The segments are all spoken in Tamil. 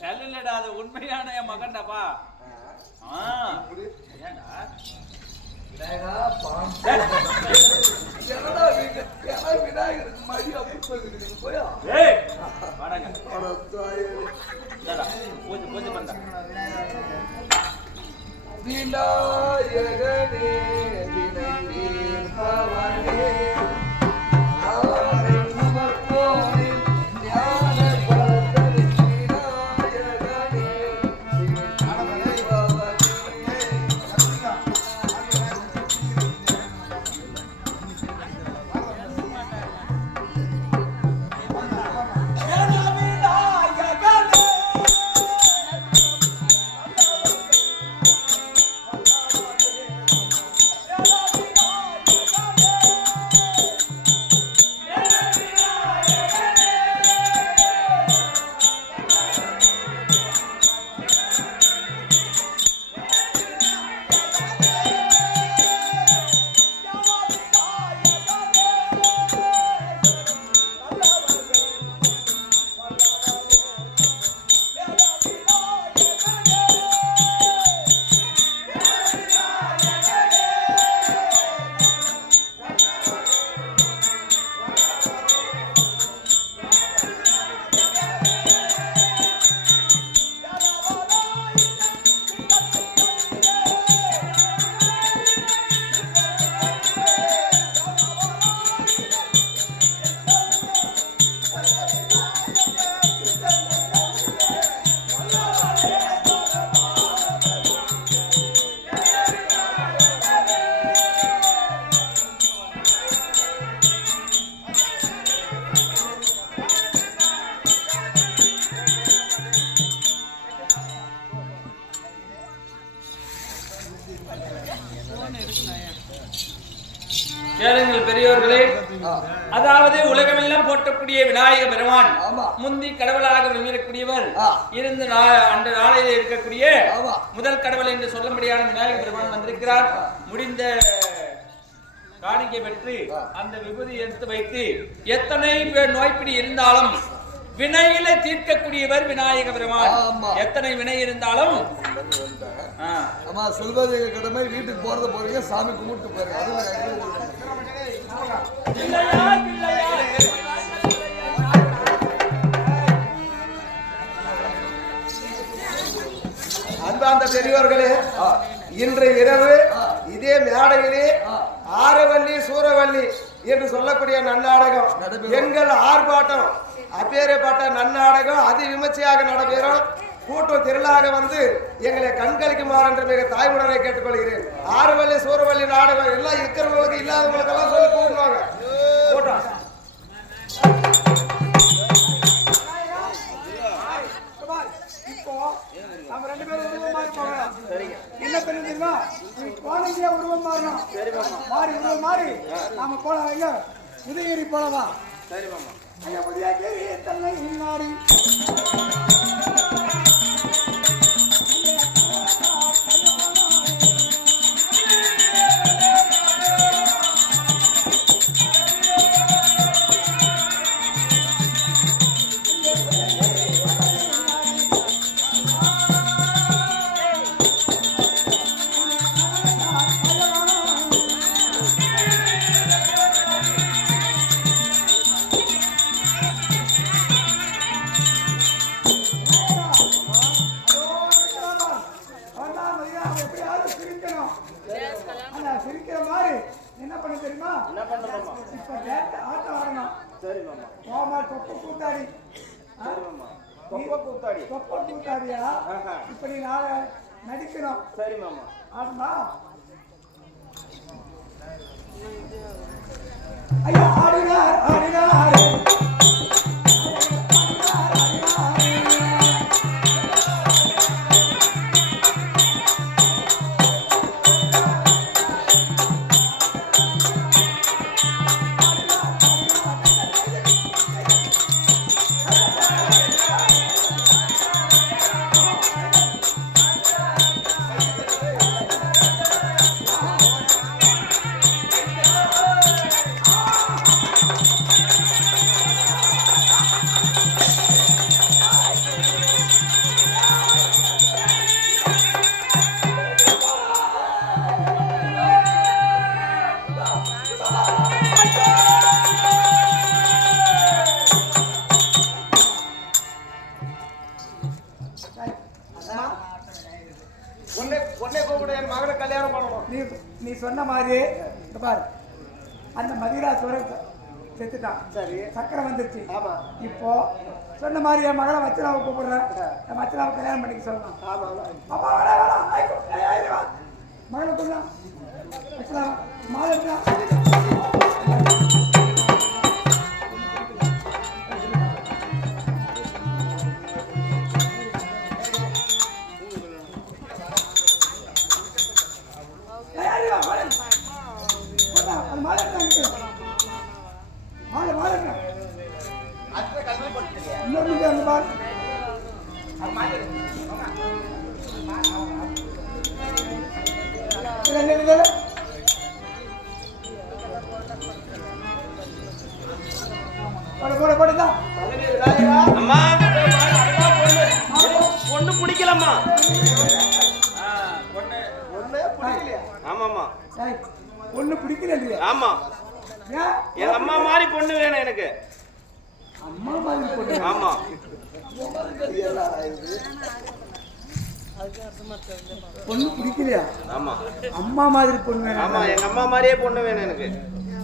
செல்லடா, அது உண்மையான என் மகன்டாப்பா. ஏண்டா விநாயகருக்கு மடி அப்படி போயா பூஜை பூஜை பண்ண விநாயகனே வினையேன் பவனே கேளுங்கள் பெரியோர்களே, அதாவது உலகமெல்லாம் போற்றக்கூடிய விநாயக பெருமான் முந்தி கடவுளாக விளங்கக்கூடியவர் இருந்து அந்த நாளையில் இருக்கக்கூடிய முதல் கடவுள் என்று சொல்லும்படியான விநாயக பெருமான் வந்திருக்கிறார். முடிந்த காணிக்கை பெற்று அந்த விபூதி எடுத்து வைத்து எத்தனை பேர் நோய்பிடி இருந்தாலும் வினையில தீர்க்கக்கூடியவர் விநாயக பெருமான். எத்தனை வினை இருந்தாலும் சொல்வது கடமை. வீட்டுக்கு போறது போறீங்க, சாமி கும்பிட்டு போறீங்க. அன்பார்ந்த பெரியோர்களே, இன்று இரவு இதே மேடையிலே ஆரவல்லி சூரவல்லி என்று சொல்லக்கூடிய நன்னாடகம், எங்கள் ஆர்ப்பாட்டம், அப்பேற்பட்ட நன்னாடகம் அதி விமர்சையாக நடைபெறும். கூட்டம் திரளாக வந்து எங்களை கண்களிக்குமாறு என்று மிக தாய்முடனை கேட்டுக்கொள்கிறேன். ஆரவல்லி சூரவல்லி நாடகம் எல்லாம் இருக்கிறவங்களுக்கு இல்லாதவங்களுக்கு எல்லாம் சொல்லி கூப்பிடுவாங்க. கூட்டம் நம்ம ரெண்டு பேரும் உருவம் மாறி போகலாம். என்ன பண்ணி தெரியுமா, குழந்தைங்க உருவம் மாறணும். மாறி உருவம் மாறி நாம போலாம். ஐயா உதயகிரி போலவா? சரி மாமா. ஐயா உதயகிரி தன்னை மாறி சிரிக்கிற மாதிரி என்ன பண்ண தெரியுமா? இப்ப ஆட்டம் ஆடணும். சரி மாமா. மாமா தொப்ப கூத்தாடி. தொப்ப கூத்தாடியா? இப்ப நீ நாளை நடிக்கணும். சரி மாமா. ஆடுமா? ஐயா ஆடினார் ஆடினார் நீ சொன்ன மாதிரி இங்க பாரு அந்த மதிராசுவரன் செத்துட்டான். சரி, சக்கரை வந்துருச்சு. ஆமா, இப்போ சொன்ன மாதிரி என் மகளை வச்சனாவை கூப்பிடுறேன். என் வச்சனாவை கல்யாணம் பண்ணிக்க சொல்லலாம். அப்பா மகளை கூப்பிடலாம். வச்சனா மாலை பொண்ணு பிடிக்கலம்மா. ஆமாமா, பொண்ணு பிடிக்கல இல்லையா? ஆமா, எங்க அம்மா மாதிரி பொண்ணு வேணும் எனக்கு. அம்மா மாதிரி பொண்ணு? ஆமா. பொண்ணு பிடிக்கலையா? ஆமா, அம்மா மாதிரி பொண்ணு வேணும். ஆமா, எங்க அம்மா மாதிரியே பொண்ணு வேணும் எனக்கு.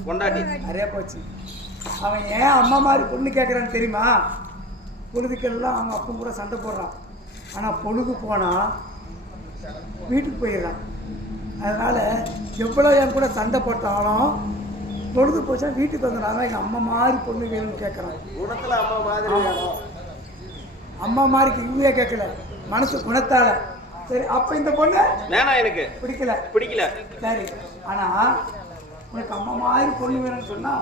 கொண்டாட்டி நிறைய போச்சு. அவன் ஏன் அம்மா மாதிரி பொண்ணு கேட்குறான்னு தெரியுமா? பொழுதுக்கெல்லாம் அவங்க அப்பன் கூட சண்டை போடுறான். ஆனால் பொழுது போனால் வீட்டுக்கு போயிடுறான். அதனால் எவ்வளோ என் கூட சண்டை போட்டாலும் பொழுது போச்சா வீட்டுக்கு வந்துடுறாங்க. எங்கள் அம்மா மாதிரி பொண்ணு வேணும்னு கேட்குறான். குணத்துல அம்மா மாதிரி. அம்மா மாதிரிக்கு இவங்க கேட்கல, மனசு குணத்தால. சரி, அப்போ இந்த பொண்ணு வேணாம், எனக்கு பிடிக்கல. சரி, ஆனால் உனக்கு அம்மா மாதிரி பொண்ணு வேணும்னு சொன்னா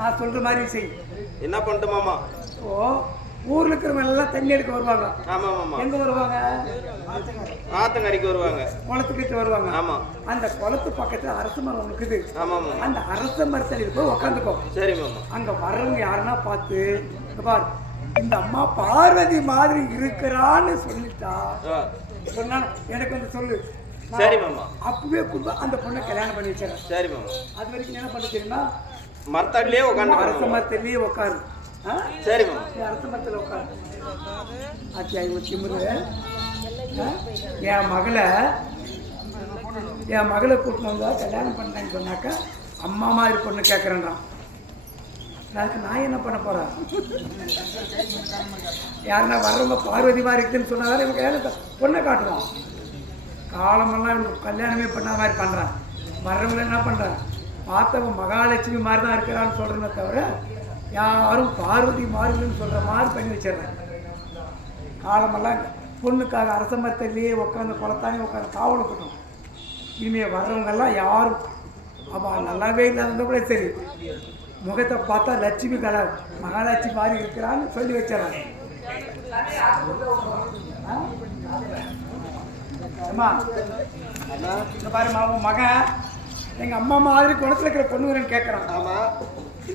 நான் சொல்ற மாதிரி செய். என்ன பண்ணிட்டு மாமா? ஓ, ஊர்ல இருக்கிறவங்க எல்லாம் தண்ணி எடுக்க வருவாங்க. ஆமா மாமா. எங்க வருவாங்க? ஆத்தங்கரைக்கு வருவாங்க, குளத்துக்கிட்ட வருவாங்க. ஆமா. அந்த குளத்து பக்கத்துல அரச மரம் இருக்குது. ஆமா. அந்த அரச மரத்தடியில் போய் உக்காந்துக்கோ. சரி மாமா. அங்க வர்றவங்க யாருன்னா பார்த்து பார், இந்த அம்மா பார்வதி மாதிரி இருக்கிறான்னு சொல்லிட்டா சொன்னா எனக்கு வந்து சொல்லு. சரி மாமா. அப்பவே அந்த பொண்ணை கல்யாணம் பண்ணி வச்சிடறேன். சரி மாமா. அது வரைக்கும் என்ன பண்ண தெரியுமா? மரத்தடியிலே உட்காந்து, அரச மரத்திலேயே உட்காரு. சரி மாமா. அரச மரத்தில் உட்காரு. ஆச்சி திமுரு என் மகளை கூட்டிட்டு வந்தா கல்யாணம் பண்ணேன்னு சொன்னாக்கா அம்மா மாதிரி பொண்ணு கேட்குறேன்றான். அதுக்கு நான் என்ன பண்ண போறேன்? யாருன்னா வர்றவங்க பார்வதி மாதிரி இருக்குன்னு சொன்னாலும் இவங்க கல்யாணம் பொண்ணை காட்டுவான். காலமெல்லாம் இவனுக்கு கல்யாணமே பண்ண மாதிரி பண்ணுறான். வர்றவங்க என்ன பண்ணுறான்? பார்த்தவன் மகாலட்சுமி மாதிரி தான் இருக்கிறான்னு சொல்கிறேன்னு தவிர யாரும் பார்வதி மாறுன்னு சொல்கிற மாதிரி பண்ணி வச்சிடுறேன். காலமெல்லாம் பொண்ணுக்காக அரச மரத்திலேயே உட்காந்து குளத்தானே உட்காந்து காவல் இருக்கட்டும். இனிமேல் வர்றவங்கெல்லாம் யாரும் அப்போ நல்லாவே இல்லாத கூட சரி, முகத்தை பார்த்தா லட்சுமி கலர் மகாலட்சுமி மாதிரி இருக்கிறான்னு சொல்லி வச்சிடறாங்க. அம்மா இந்த பாருமா, உன் மகன் எங்கள் அம்மா மாதிரி குணத்தில் இருக்கிற பொண்ணு வேணும்னு கேட்குறான். ஆமாம்.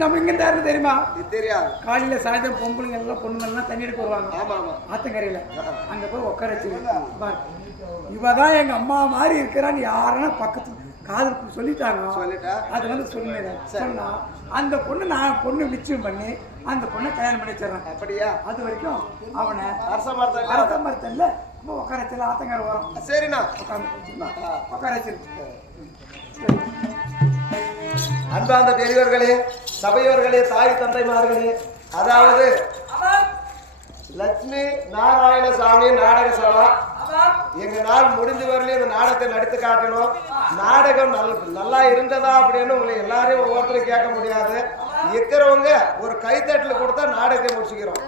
நம்ம இங்கே இருந்தாருன்னு தெரியுமா? தெரியாது. காலையில் சாயந்தரம் பொம்பளைங்க எல்லாம் பொண்ணுங்கள்லாம் தண்ணி எடுக்க வருவாங்க. ஆமாம் ஆமாம். ஆத்தங்கரையில் அங்கே போய் உட்கார வச்சு பார், இவ தான் எங்கள் அம்மா மாதிரி இருக்கிறான்னு யாருன்னா பக்கத்து காதல் சொல்லிட்டாங்க. அது வந்து சொன்னா அந்த பொண்ணு நான் பொண்ணு நிச்சயம் பண்ணி அந்த பொண்ணை கல்யாணம் பண்ணி வச்சிடறேன். அப்படியா? அது வரைக்கும் அவனை அரச மரத்தில் உட்கார வச்சு ஆத்தங்கரை வரும். சரிண்ணா, உட்கார வச்சு. அன்பார்ந்த பெரியவர்களே, சபையோர்களே, தாய் தந்தைமார்களே, அதாவது லட்சுமி நாராயணசாமி நாடக சபா எங்க நாள் முடிஞ்ச வரலையும் இந்த நாடகத்தை நடித்து காட்டணும். நாடகம் நல்லா இருந்ததா அப்படின்னு உங்களை எல்லாரையும் ஒவ்வொருத்தரும் கேட்க முடியாது. இருக்கிறவங்க ஒரு கைத்தட்டில் கொடுத்தா நாடகத்தை முடிச்சுக்கிறோம்.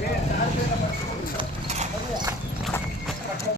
Yeah.